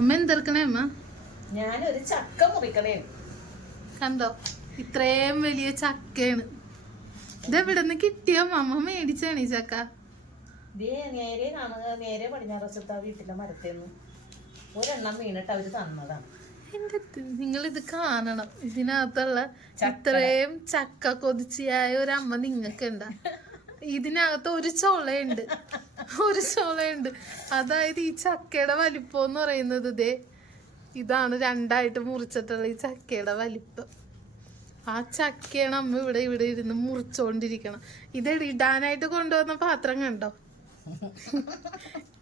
അമ്മ എന്തെടുക്കണേ അമ്മ? ഞാനൊരു ചക്ക മുറിക്കണേ. കണ്ടോ, ഇത്രയും വലിയ ചക്കയാണ്. ഇതെവിടെ നിന്ന് കിട്ടിയോ? അമ്മ മേടിച്ചാണ് ഈ ചക്ക. നേരെ കാണുക, നേരെ പടിഞ്ഞാറ് വശത്ത് ആ വീട്ടിലെ മരത്തേന്ന് ഒരെണ്ണം വീണിട്ട് അവര് തന്നതാണ്. നിങ്ങൾ ഇത് കാണണം. ഇതിനകത്തുള്ള ഇത്രയും ചക്ക കൊതിച്ചിയായ ഒരു അമ്മ നിങ്ങൾക്ക് ഉണ്ടാ. ഇതിനകത്ത് ഒരു ചൊളയുണ്ട്. അതായത് ഈ ചക്കയുടെ വലിപ്പം എന്ന് പറയുന്നത് ഇതാണ്. രണ്ടായിട്ട് മുറിച്ചിട്ടുള്ള ഈ ചക്കയുടെ വലിപ്പം. ആ ചക്കയാണ് അമ്മ ഇവിടെ ഇരുന്ന് മുറിച്ചോണ്ടിരിക്കണം. ഇത് ഇടാനായിട്ട് കൊണ്ടുവന്ന പാത്രം കണ്ടോ?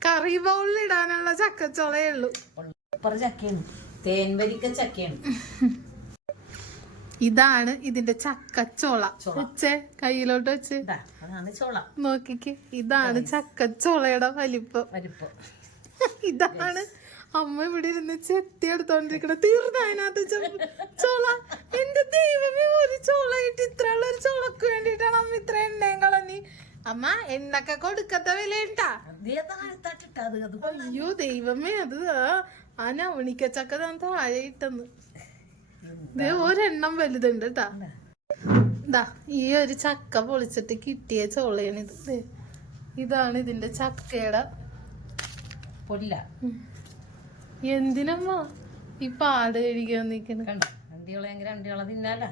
കറി ബൗളിൽ ഇടാനുള്ള ചക്കച്ചോളയേ ഉള്ളൂ. ചക്കയാണ്, തേൻവരിക്ക ചക്കയാണ്. ഇതാണ് ഇതിന്റെ ചക്കച്ചോള. വെച്ചേ, കയ്യിലോട്ട് വെച്ച് നോക്കിക്ക്. ഇതാണ് ചക്കച്ചോളയുടെ വലിപ്പം. ഇതാണ് അമ്മ ഇവിടെ ഇരുന്ന് ചെത്തി എടുത്തോണ്ടിരിക്കണ. തീർന്ന അതിനകത്ത് ചോള. എന്റെ ദൈവമേ, ഒരു ചോളയിട്ട് ഇത്രയുള്ള ഒരു ചോളക്ക് വേണ്ടിട്ടാണ് അമ്മ ഇത്ര എണ്ണയും കളഞ്ഞി. അമ്മ എണ്ണൊക്കെ കൊടുക്കത്ത വിലയുണ്ടാ? അയ്യോ ദൈവമേ, അത് ആ നവണിക്കച്ചക്ക താഴെ ഇട്ടെന്ന്. ഒരെണ്ണം വലുതുണ്ട് കേട്ടാ. ഈ ഒരു ചക്ക പൊളിച്ചിട്ട് കിട്ടിയ ചോളയാണ് ഇത്. ഇതാണ് ഇതിന്റെ ചക്കയുടെ പൊല്ല. എന്തിനമ്മ ഈ പാട് കഴിക്കാൻ നിൽക്കുന്നത്? രണ്ടിയോളെ തിന്നാല.